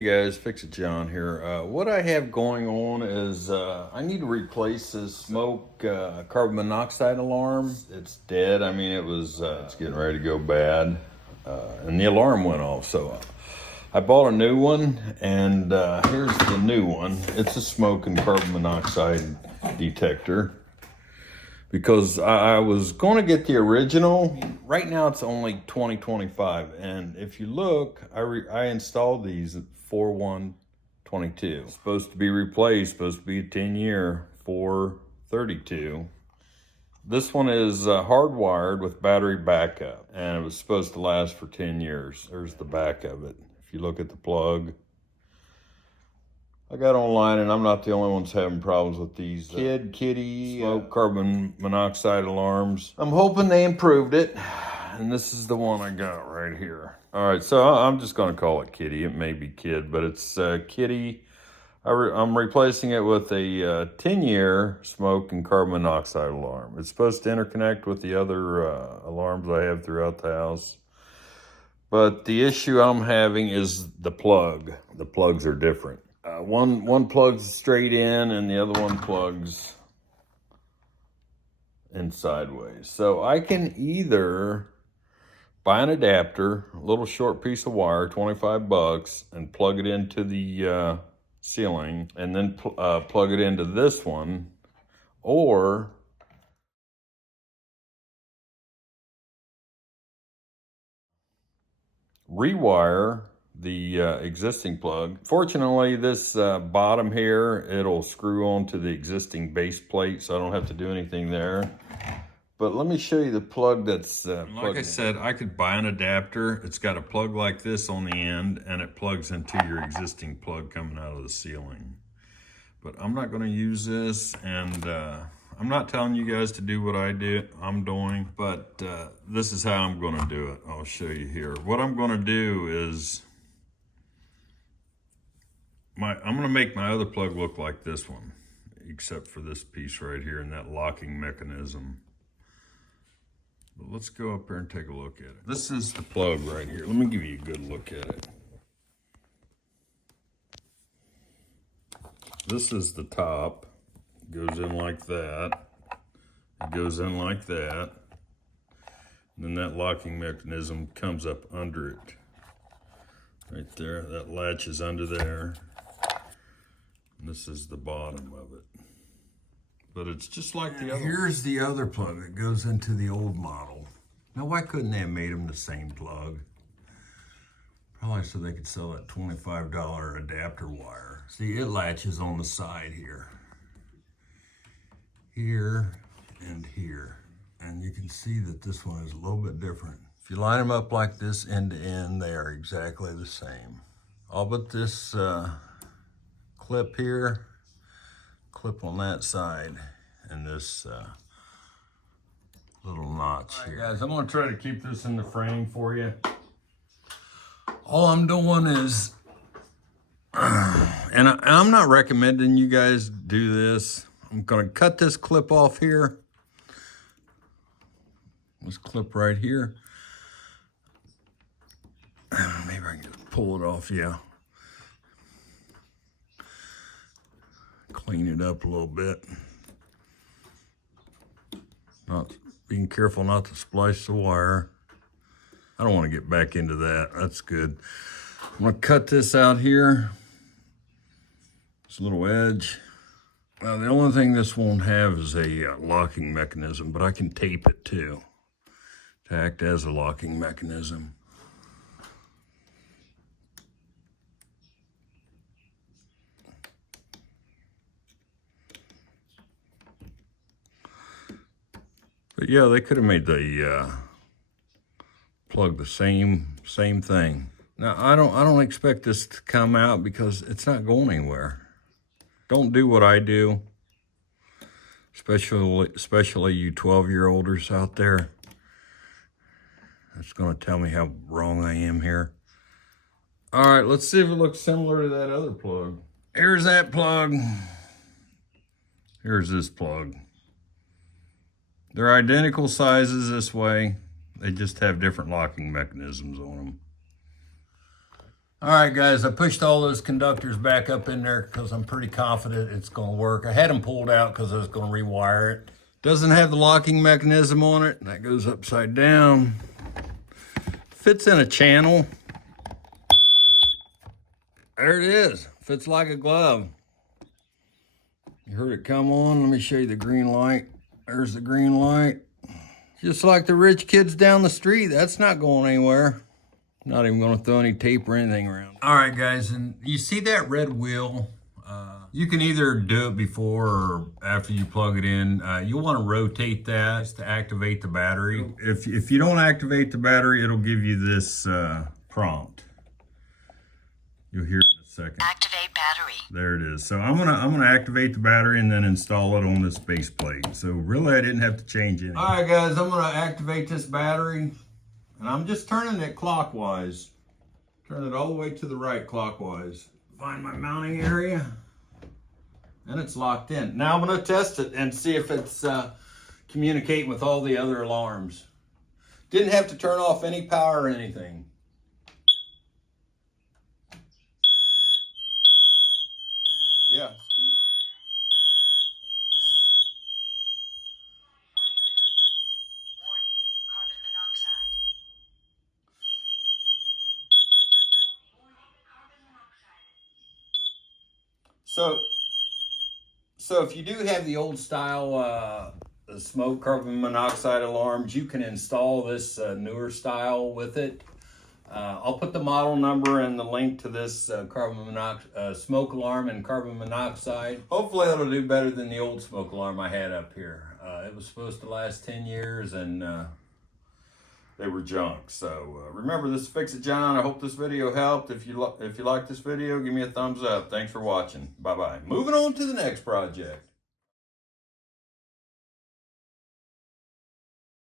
Hey guys, Fix It John here. What I have going on is I need to replace this smoke carbon monoxide alarm. It's dead. I mean, it's getting ready to go bad, and the alarm went off. So I bought a new one, and here's the new one. It's a smoke and carbon monoxide detector. Because I was going to get the original. Right now it's only $20.25, and if you look, I installed these at 4/1/22. Supposed to be replaced, supposed to be a 10-year 4/32. This one is hardwired with battery backup, and it was supposed to last for 10 years. There's the back of it. If you look at the plug, I got online, and I'm not the only ones having problems with these Kidde smoke carbon monoxide alarms. I'm hoping they improved it, and this is the one I got right here. All right, so I'm just going to call it Kidde. It may be Kid, but it's Kidde. I'm replacing it with a 10-year smoke and carbon monoxide alarm. It's supposed to interconnect with the other alarms I have throughout the house. But the issue I'm having is the plug. The plugs are different. One plugs straight in, and the other one plugs in sideways. So I can either buy an adapter, a little short piece of wire, 25 bucks, and plug it into the ceiling, and then plug it into this one, or rewire the existing plug. Fortunately, this bottom here, it'll screw onto the existing base plate, so I don't have to do anything there. But let me show you the plug that's like I said, I could buy an adapter. It's got a plug like this on the end, and it plugs into your existing plug coming out of the ceiling. But I'm not going to use this, and I'm not telling you guys to do what I'm doing, but this is how I'm going to do it. I'll show you here. What I'm going to do is I'm going to make my other plug look like this one, except for this piece right here and that locking mechanism. But let's go up here and take a look at it. This is the plug right here. Let me give you a good look at it. This is the top. It goes in like that. It goes in like that. And then that locking mechanism comes up under it. Right there. That latches under there. And this is the bottom of it. But it's just like the other. Here's the other plug that goes into the old model. Now, why couldn't they have made them the same plug? Probably so they could sell that $25 adapter wire. See, it latches on the side here. Here and here. And you can see that this one is a little bit different. If you line them up like this end to end, they are exactly the same. All but this clip here, clip on that side, and this little notch here. Guys, I'm gonna try to keep this in the frame for you. All I'm doing is, and I'm not recommending you guys do this. I'm gonna cut this clip off here. This clip right here. Maybe I can just pull it off, yeah. Clean it up a little bit. Not being careful not to splice the wire. I don't want to get back into that. That's good. I'm gonna cut this out here. This little edge. Now, the only thing this won't have is a locking mechanism, but I can tape it too to act as a locking mechanism. But yeah, they could have made the plug the same thing. Now, I don't expect this to come out because it's not going anywhere. Don't do what I do, especially you 12-year-olders out there. That's going to tell me how wrong I am here. All right, let's see if it looks similar to that other plug. Here's that plug. Here's this plug. They're identical sizes this way. They just have different locking mechanisms on them. All right, guys, I pushed all those conductors back up in there because I'm pretty confident it's going to work. I had them pulled out because I was going to rewire it. Doesn't have the locking mechanism on it. That goes upside down. Fits in a channel. There it is. Fits like a glove. You heard it come on. Let me show you the green light. There's the green light. Just like the rich kids down the street, that's not going anywhere. Not even going to throw any tape or anything around. All right, guys, and you see that red wheel? You can either do it before or after you plug it in. You'll want to rotate that to activate the battery. If you don't activate the battery, it'll give you this prompt. You'll hear it in a second. Activate battery. There it is. So I'm gonna activate the battery and then install it on this base plate. So really, I didn't have to change anything. All right, guys, I'm gonna activate this battery. And I'm just turning it clockwise. Turn it all the way to the right clockwise. Find my mounting area. And it's locked in. Now I'm gonna test it and see if it's communicating with all the other alarms. Didn't have to turn off any power or anything. Yeah. So if you do have the old style smoke carbon monoxide alarms, you can install this newer style with it. I'll put the model number and the link to this smoke alarm and carbon monoxide. Hopefully it'll do better than the old smoke alarm I had up here. It was supposed to last 10 years and they were junk. So remember, this is Fix It John. I hope this video helped. If you like this video, give me a thumbs up. Thanks for watching. Bye-bye. Moving on to the next project.